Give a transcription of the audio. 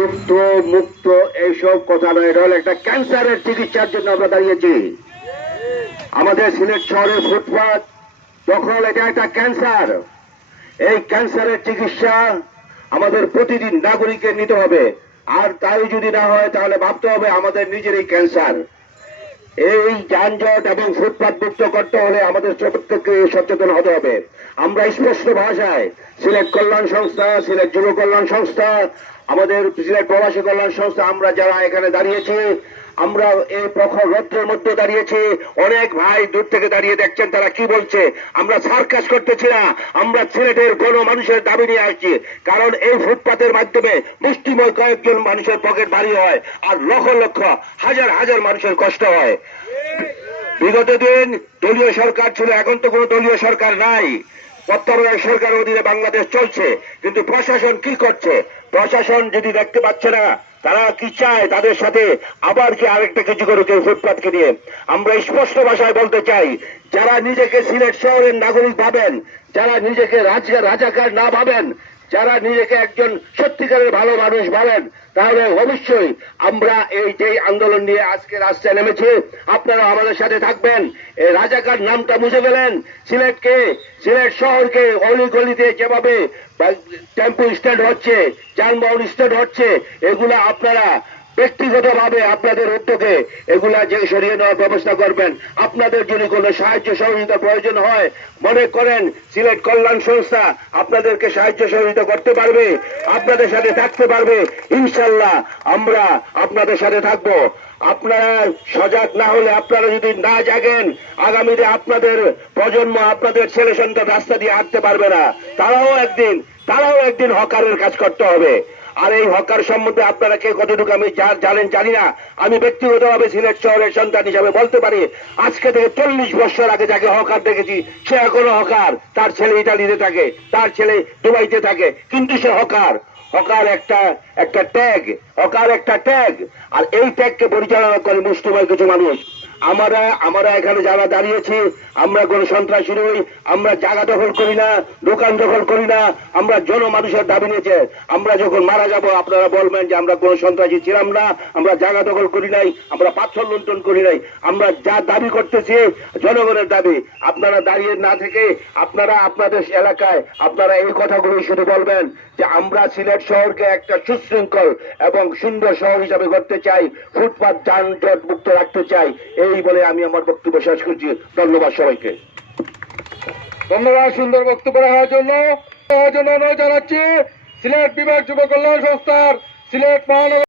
যুদ্ধ মুক্ত এইসব কথা নয়, এটা হলো একটা ক্যান্সারের চিকিৎসার জন্য আমরা দাঁড়িয়েছি। আমাদের সিলেট শহরের ফুটপাত দখল, এটা একটা ক্যান্সার। এই ক্যান্সারের চিকিৎসা আমাদের প্রতিদিন নাগরিকের নিতে হবে, আর তাই যদি না হয় তাহলে ভাবতে হবে আমাদের নিজেরই ক্যান্সার। এই যানজট এবং ফুটপাত মুক্ত করতে হলে আমাদের প্রত্যেককে সচেতন হতে হবে। আমরা স্পষ্ট ভাষায় সিলেট কল্যাণ সংস্থা, সিলেট যুব কল্যাণ সংস্থা, আমাদের সিলেট প্রবাসী কল্যাণ সংস্থা, আমরা যারা এখানে দাঁড়িয়েছি, আমরা এই প্রখর রৌদ্রের মধ্যে দাঁড়িয়েছি। অনেক ভাই দূর থেকে দাঁড়িয়ে দেখছেন তারা কি বলছে। আমরা সার্কাস করতেছি না, আমরা সিলেটের কোন মানুষের দাবি নিয়ে আসছি। কারণ এই ফুটপাতের মাধ্যমে মুষ্টিময় কয়েকজন মানুষের পকেট ভারী হয়, আর লক্ষ লক্ষ হাজার হাজার মানুষের কষ্ট হয়। বিগত দিন দলীয় সরকার ছিল, এখন তো কোনো দলীয় সরকার নাই। তত্ত্বাবধায়ক সরকারের অধীনে বাংলাদেশ চলছে, কিন্তু প্রশাসন কি করছে? প্রশাসন যদি দেখতে পাচ্ছে না, তারা কি চায় তাদের সাথে আবার কি আরেকটা কিছু করুক এই ফুটপাতকে নিয়ে। আমরা স্পষ্ট ভাষায় বলতে চাই, যারা নিজেকে সিলেট শহরের নাগরিক ভাবেন, যারা নিজেকে রাজাকার না ভাবেন, যারা নিজেকে একজন সত্যিকারের ভালো মানুষ ভাবেন, তাহলে অবশ্যই আমরা এই যে আন্দোলন নিয়ে আজকে রাস্তায় নেমেছি, আপনারা আমাদের সাথে থাকবেন। এই রাজাকার নামটা মুছে ফেলেন। সিলেটকে, সিলেট শহরকে অলিগলিতে যেভাবে টেম্পো স্ট্যান্ড হচ্ছে, যানবাহন স্ট্যান্ড হচ্ছে, এগুলা আপনারা ব্যক্তিগতভাবে আপনাদের উদ্যোগে এগুলা যে সরিয়ে নেওয়ার ব্যবস্থা করবেন। আপনাদের যদি কোনো সাহায্য সহযোগিতার প্রয়োজন হয়, মনে করেন সিলেট কল্যাণ সংস্থা আপনাদেরকে সাহায্য সহযোগিতা করতে পারবে, আপনাদের সাথে থাকতে পারবে। ইনশাল্লাহ আমরা আপনাদের সাথে থাকবো। আপনারা সজাগ না হলে, আপনারা যদি না জাগেন, আগামীতে আপনাদের প্রজন্ম, আপনাদের ছেলে সন্তান রাস্তা দিয়ে হাঁটতে পারবে না। তারাও একদিন হকারের কাজ করতে হবে। আর এই হকার সম্বন্ধে আপনারা কে কতটুকু আমি জানেন জানি না। আমি ব্যক্তিগতভাবে সিলেট শহরের সন্তান হিসাবে বলতে পারি, আজকে থেকে 40 বছর আগে যাকে হকার দেখেছি, সে এখনো হকার। তার ছেলে ইটালিতে থাকে, তার ছেলে দুবাইতে থাকে, কিন্তু সে হকার। হকার একটা ট্যাগ, হকার একটা ট্যাগ। আর এই ট্যাগকে পরিচালনা করে মুষ্টিমেয় কিছু মানুষ। আমরা এখানে যারা দাঁড়িয়েছি, আমরা কোন সন্ত্রাসী নই, আমরা জায়গা দখল করি না, দোকান দখল করি না, আমরা জনমানুষের দাবি নিয়েছে। আমরা যখন মারা যাব আপনারা বলবেন যে আমরা কোন সন্ত্রাসী ছিলাম না, আমরা জায়গা দখল করি নাই, আমরা পাথর লুণ্ঠন করি নাই। আমরা যা দাবি করতেছি জনগণের দাবি। আপনারা দাঁড়িয়ে না থেকে আপনারা আপনাদের এলাকায় আপনারা এই কথাগুলো শুধু বলবেন যে আমরা সিলেট শহরকে একটা সুশৃঙ্খল এবং সুন্দর শহর হিসাবে করতে চাই, ফুটপাত যানজট মুক্ত রাখতে চাই। এই বলে আমি আমার বক্তব্য শেষ করছি। ধন্যবাদ সবাইকে। ধন্যবাদ সুন্দর বক্তব্য রাখার জন্য অনুরোধ জানাচ্ছি সিলেট বিভাগ যুব কল্যাণ সংস্থার সিলেট মহানগর